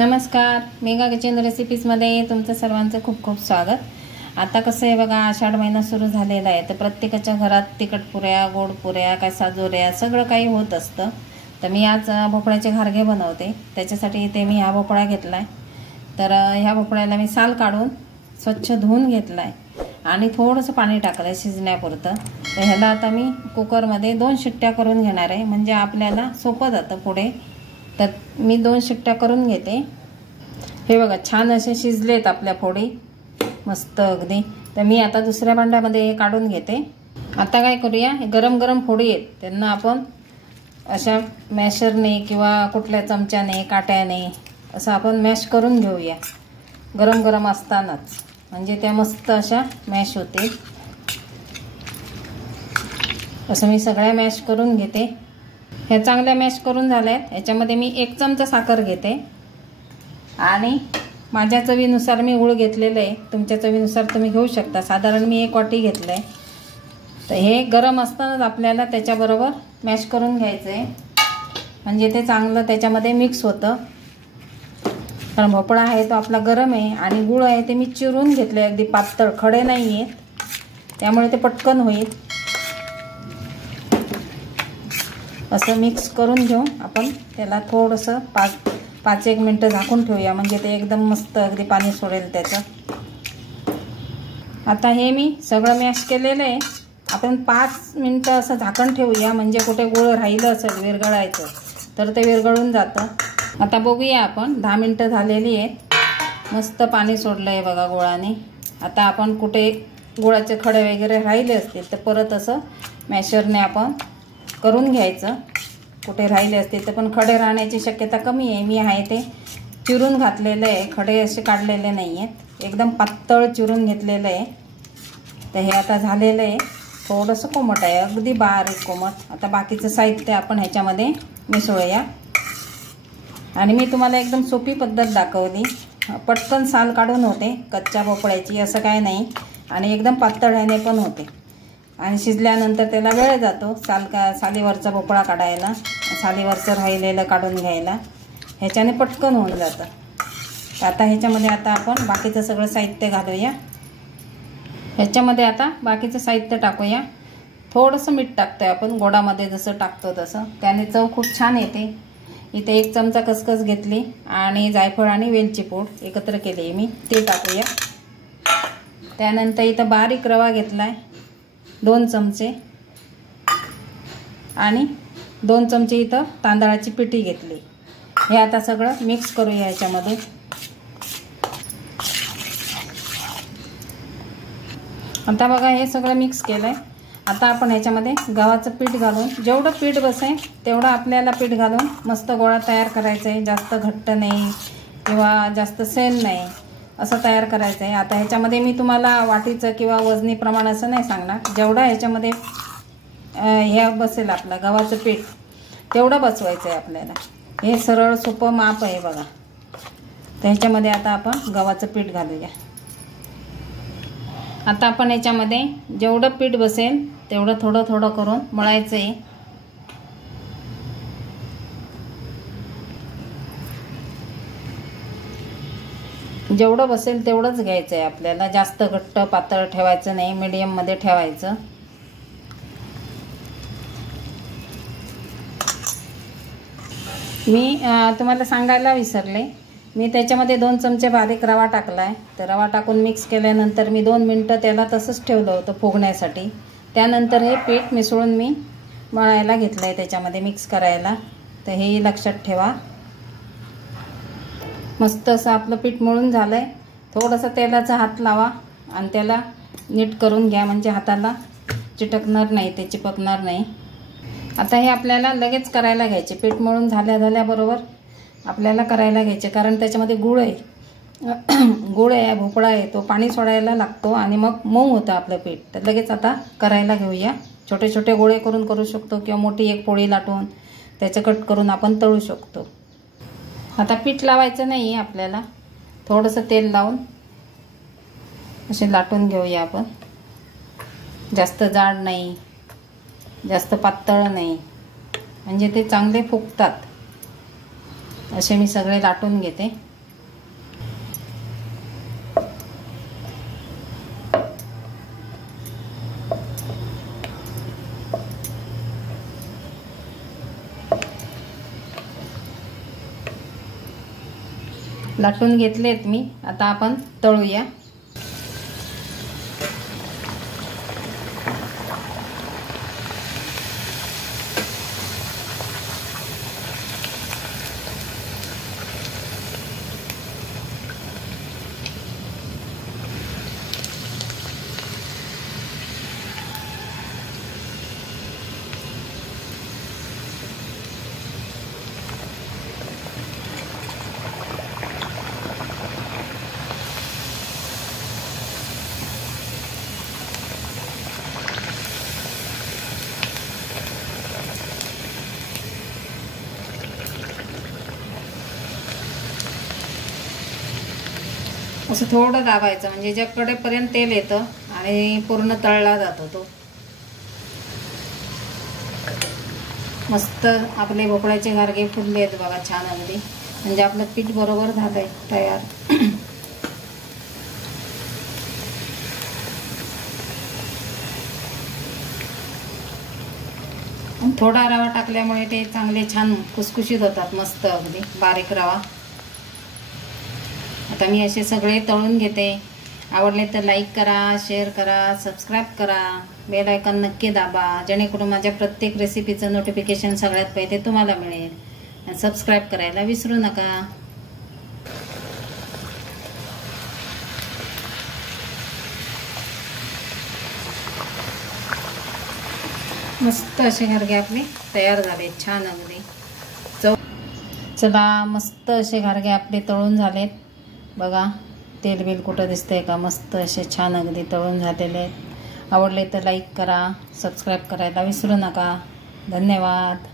नमस्कार, mega kitchen रेसिपीजमध्ये तुमचं सर्वांचं खूप खूप स्वागत। आता कसं आहे बघा, आषाढ महिना सुरू झालेला आहे, तर प्रत्येकाच्या घरात तिखट पुऱ्या, गोड पुऱ्या, काय साजोऱ्या सगळं काही होत असतं। तर मी आज भोपळ्याचे घारगे बनवते। त्याच्यासाठी इथे मी हा भोपळा घेतलाय। तर ह्या भोपळ्याला मी साल काढून स्वच्छ धुवून घेतलाय आणि थोडंसं पाणी टाकलंय शिजण्यापुरतं। तर ह्याला आता मी कुकरमध्ये 2 शिट्ट्या करून घेणार आहे, म्हणजे आपल्याला सोपं जातं पुढे। तर मी 2 शिट्ट्या करून घेते। हे बघा, छान असे शिजलेत आपल्या फोडी, मस्त अगदी। तर मी आता दुसऱ्या भांड्यामध्ये हे काढून घेते। आता काय करूया, गरम गरम फोडी आहेत त्यांना आपण अशा मॅशरने किंवा कुठल्या चमच्याने, काट्याने असं आपण मॅश करून घेऊया गरम गरम असतानाच, म्हणजे त्या मस्त अशा मॅश होतील। असं मी सगळ्या मॅश करून घेते। ह्या चांगल्या मॅश करून झाल्यात। याच्यामध्ये मी 1 चमचा साखर घेते आणि माझ्या चवीनुसार मी गूळ घेतलेलं आहे, तुमच्या चवीनुसार तुम्ही घेऊ शकता। साधारण मी 1 वाटी घेतलं आहे। तर हे गरम असतानाच आपल्याला त्याच्याबरोबर मॅश करून घ्यायचं आहे, म्हणजे ते चांगलं त्याच्यामध्ये मिक्स होतं। कारण भोपळा आहे तो आपला गरम आहे आणि गूळ आहे ते मी चिरून घेतले, अगदी पातळ, खडे नाही आहेत, त्यामुळे ते पटकन होईल। असं मिक्स करून घेऊन आपण त्याला थोडंसं 5-1 मिनिटं झाकून ठेवूया, म्हणजे ते एकदम मस्त अगदी पाणी सोडेल त्याचं। आता हे मी सगळं मॅश केलेलं आहे, आपण 5 मिनिटं असं झाकण ठेवूया, म्हणजे कुठे गूळ राहिलं असेल विरघळायचं तर ते विरघळून जातं। आता बघूया आपण, 10 मिनिटं झालेली आहेत, मस्त पाणी सोडलं आहे बघा गुळाने। आता आपण कुठे गुळाचे खडे वगैरे राहिले असतील तर परत असं मॅशरने आपण करून घ्यायचं। कुठे राहिले असतील तर, पण खडे राहण्याची शक्यता कमी आहे। मी आहे ते चिरून घातलेलं आहे, खडे असे काढलेले नाही आहेत, एकदम पातळ चिरून घेतलेलं आहे। तर हे आता झालेलं आहे, थोडंसं कोमट आहे, अगदी बारीक कोमट। आता बाकीचं साहित्य आपण ह्याच्यामध्ये मिसळूया। आणि मी तुम्हाला एकदम सोपी पद्धत दाखवली, पटकन साल काढून होते कच्च्या भोपळ्याची, असं काय नाही, आणि एकदम पातळ ह्याने पण होते। आणि शिजल्यानंतर त्याला वेळ जातो सालीवरचा भोपळा काढायला, सालीवरचं राहिलेलं काढून घ्यायला, ह्याच्याने पटकन होऊन जातं। आता ह्याच्यामध्ये आता आपण बाकीचं सगळं साहित्य घालूया। ह्याच्यामध्ये आता बाकीचं साहित्य टाकूया। थोडंसं मीठ टाकतोय आपण, गोडामध्ये जसं टाकतो तसं, त्याने चव खूप छान येते। इथे 1 चमचा खसखस घेतली आणि जायफळ आणि वेलची पूड एकत्र केली मी, ते टाकूया। त्यानंतर इथं बारीक रवा घेतलाय 2 चमचे, आणि 2 चमचे इथं तांदळाची पिठी घेतली। हे आता सगळं मिक्स करूया याच्यामध्ये। आता बघा, हे सगळं मिक्स केलंय। आता आपण ह्याच्यामध्ये गव्हाचं पीठ घालून, जेवढं पीठ बसेल तेवढं आपल्याला पीठ घालून मस्त गोळा तयार करायचा आहे। जास्त घट्ट नाही किंवा जास्त सैल नाही, असं तयार करायचं आहे। आता ह्याच्यामध्ये मी तुम्हाला वाटीचं किंवा वजनी प्रमाण असं नाही सांगणार, जेवढा ह्याच्यामध्ये हे बसेल आपलं गव्हाचं पीठ तेवढं बसवायचं आहे आपल्याला। हे सरळ सोपं माप आहे बघा। तर ह्याच्यामध्ये आता आपण गव्हाचं पीठ घालूया। आता आपण ह्याच्यामध्ये जेवढं पीठ बसेल तेवढं थोडं थोडं करून मळायचं आहे। जेवढं बसेल तेवढंच घ्यायचं आहे आपल्याला, जास्त घट्ट पातळ ठेवायचं नाही, मीडियम मध्ये ठेवायचं। मी तुम्हाला सांगायला विसरले, मी त्याच्यामध्ये 2 चमचे बारीक रवा टाकलाय। तर रवा टाकून मिक्स केल्यानंतर मी 2 मिनिटं त्याला तसंच ठेवलं होतं फुगण्यासाठी। त्यानंतर हे पीठ मिसळून मी मळायला घेतलंय, त्याच्यामध्ये मिक्स करायला। तर हे लक्षात ठेवा। मस्त असं आपलं पीठ मळून झालंय। थोडंसं तेलाचा हात लावा आणि त्याला नीट करून घ्या, म्हणजे हाताला चिटकणार नाही, ते चिपकणार नाही। आता हे आपल्याला लगेच करायला घ्यायचे, पीठ मळून झाल्याबरोबर आपल्याला करायला घ्यायचे, कारण त्याच्यामध्ये गूळ आहे गूळ आहे, भोपळा आहे, तो पाणी सोडायला लागतो आणि मग मऊ होतं आपलं पीठ। तर लगेच आता करायला घेऊया। छोटे छोटे गोळे करून करू शकतो किंवा मोठी एक पोळी लाटून त्याचं कट करून आपण तळू शकतो। आता पीठ लावायचं नाही आपल्याला, थोडंसं तेल लावून असे लाटून घेऊया आपण। जास्त जाड नाही, जास्त पातळ नाही, म्हणजे ते चांगले फुगतात। असे मी सगळे लाटून घेते। लाटून घेतलेत मी. आता आपण तळूया. असं थोडं दाबायचं म्हणजे ज्याकडेपर्यंत तेल येतं आणि पूर्ण तळला जातो तो. मस्त आपले भोपळ्याचे घारगे फुलले आहेत बघा छान अगदी. म्हणजे आपलं पीठ बरोबर झालंय तयार. थोडा रवा टाकल्यामुळे ते चांगले छान खुसखुशीत होतात मस्त अगदी बारीक रवा. आता मी असे सगळे तळून घेते. आवडले तर लाईक करा, शेअर करा, सबस्क्राईब करा, बेल आयकॉन नक्की दाबा जेणेकरून माझ्या प्रत्येक रेसिपीचं नोटिफिकेशन सगळ्यात पहिले तुम्हाला मिळेल. आणि सबस्क्राईब करायला विसरू नका. मस्त असे घारगे आपले तयार झाले छान अगदी. चला मस्त असे घारगे आपले तळून झालेत बघा. तेल बिल कुठं दिसतंय का. मस्त असे छान अगदी तळून झालेले आहेत. आवडले तर लाईक करा, सबस्क्राईब करायला विसरू नका. धन्यवाद.